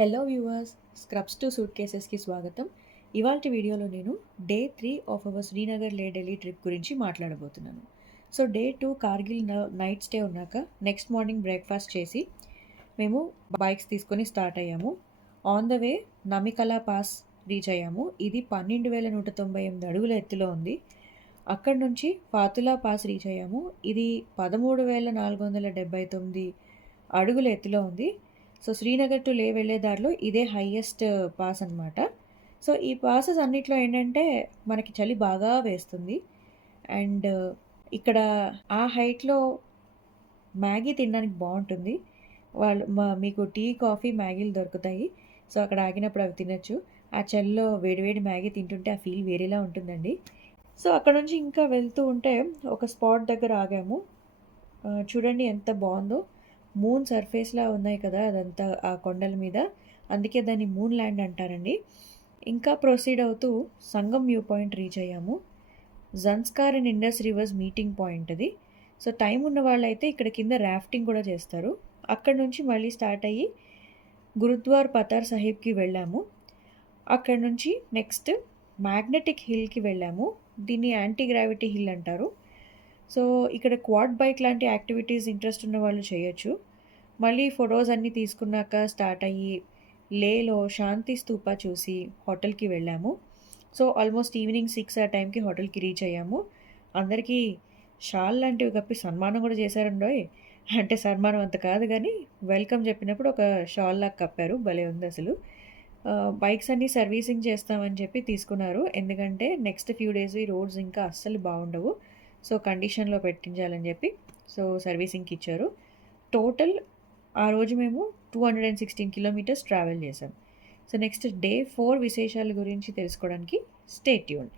Hello viewers, scrubs to suit కేసెస్కి స్వాగతం. ఇవాల్టి వీడియోలో నేను డే 3 ఆఫ్ అవర్ శ్రీనగర్ లే ఢిల్లీ ట్రిప్ గురించి మాట్లాడబోతున్నాను. So day 2 Kargil night stay ఉన్నాక నెక్స్ట్ మార్నింగ్ బ్రేక్ఫాస్ట్ చేసి మేము బైక్స్ తీసుకొని స్టార్ట్ అయ్యాము. On the way Namikala pass reach అయ్యాము. ఇది 12,198 అడుగుల ఎత్తులో ఉంది. అక్కడి నుంచి ఫాతులా పాస్ రీచ్ అయ్యాము. ఇది 13,479 అడుగుల ఎత్తులో ఉంది. సో శ్రీనగర్ టు లే వెళ్ళే దారిలో ఇదే హైయెస్ట్ పాస్ అనమాట. సో ఈ పాసెస్ అన్నిట్లో ఏంటంటే మనకి చలి బాగా వేస్తుంది. అండ్ ఇక్కడ ఆ హైట్లో మ్యాగీ తినడానికి బాగుంటుంది. మీకు టీ, కాఫీ, మ్యాగీలు దొరుకుతాయి. సో అక్కడ ఆగినప్పుడు అవి తినొచ్చు. ఆ చలిలో వేడివేడి మ్యాగీ తింటుంటే ఆ ఫీల్ వేరేలా ఉంటుందండి. సో అక్కడ నుంచి ఇంకా వెళ్తూ ఉంటే ఒక స్పాట్ దగ్గర ఆగాము. చూడండి ఎంత బాగుందో. మూన్ సర్ఫేస్లా ఉన్నాయి కదా అదంతా ఆ కొండల మీద. అందుకే దాన్ని మూన్ ల్యాండ్ అంటారండి. ఇంకా ప్రొసీడ్ అవుతూ సంగం వ్యూ పాయింట్ రీచ్ అయ్యాము. Zanskar and Indus reverse meeting point అది. సో టైం ఉన్న వాళ్ళైతే ఇక్కడ కింద రాఫ్టింగ్ కూడా చేస్తారు. అక్కడ నుంచి మళ్ళీ స్టార్ట్ అయ్యి గురుద్వార్ పతార్ సాహిబ్కి వెళ్ళాము. అక్కడ నుంచి నెక్స్ట్ మ్యాగ్నెటిక్ హిల్కి వెళ్ళాము. దీన్ని యాంటీ గ్రావిటీ హిల్ అంటారు. సో ఇక్కడ క్వాడ్ బైక్ లాంటి యాక్టివిటీస్ ఇంట్రెస్ట్ ఉన్న వాళ్ళు చేయొచ్చు. మళ్ళీ ఫొటోస్ అన్నీ తీసుకున్నాక స్టార్ట్ అయ్యి లేలో శాంతి స్తూప చూసి హోటల్కి వెళ్ళాము. సో ఆల్మోస్ట్ ఈవినింగ్ 6 ఆ టైంకి హోటల్కి రీచ్ అయ్యాము. అందరికీ షాల్ లాంటివి కప్పి సన్మానం కూడా చేశారండోయ్. అంటే సన్మానం అంత కాదు కానీ వెల్కమ్ చెప్పినప్పుడు ఒక షాల్ లాగా కప్పారు. భలే ఉంది అసలు. బైక్స్ అన్నీ సర్వీసింగ్ చేస్తామని చెప్పి తీసుకున్నారు. ఎందుకంటే నెక్స్ట్ ఫ్యూ డేస్ ఈ రోడ్స్ ఇంకా అస్సలు బాగుండవు. సో కండిషన్లో పెట్టించాలని చెప్పి సో సర్వీసింగ్కి ఇచ్చారు. టోటల్ ఆ రోజు మేము 216 కిలోమీటర్స్ ట్రావెల్ చేసాం. సో నెక్స్ట్ డే 4 విశేషాల గురించి తెలుసుకోవడానికి స్టే ట్యూన్డ్.